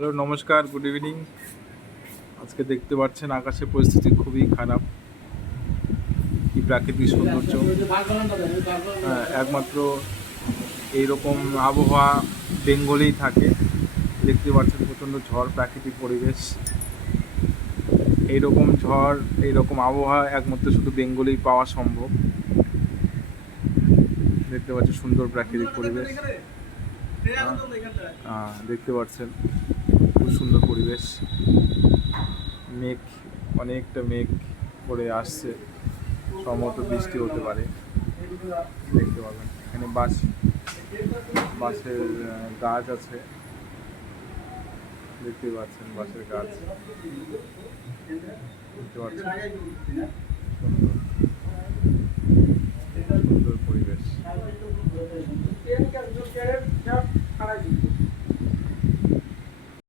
Hello, নমস্কার, good evening. আজকে দেখতে পাচ্ছেন আকাশের পরিস্থিতি খুবই খারাপ। কি প্রাকৃতিক সৌন্দর্য! একমাত্র এইরকম আবহাওয়া বেঙ্গলেই থাকে। দেখতে পাচ্ছেন প্রচণ্ড ঝড়, প্রাকৃতিক পরিবেশ। এইরকম ঝড়, এইরকম আবহাওয়া একমাত্র শুধু বেঙ্গলেই পাওয়া সম্ভব। দেখতে পাচ্ছেন সুন্দর প্রাকৃতিক পরিবেশ। দেখতে পাচ্ছেন খুব সুন্দর পরিবেশ। মেঘ, অনেকটা মেঘ করে আসছে, সম্ভবত বৃষ্টি হতে পারে। দেখতে পাবেন এখানে বাঁশের গাছ আছে, দেখতে পাচ্ছেন বাঁশের গাছ, দেখতে পাচ্ছেন সুন্দর।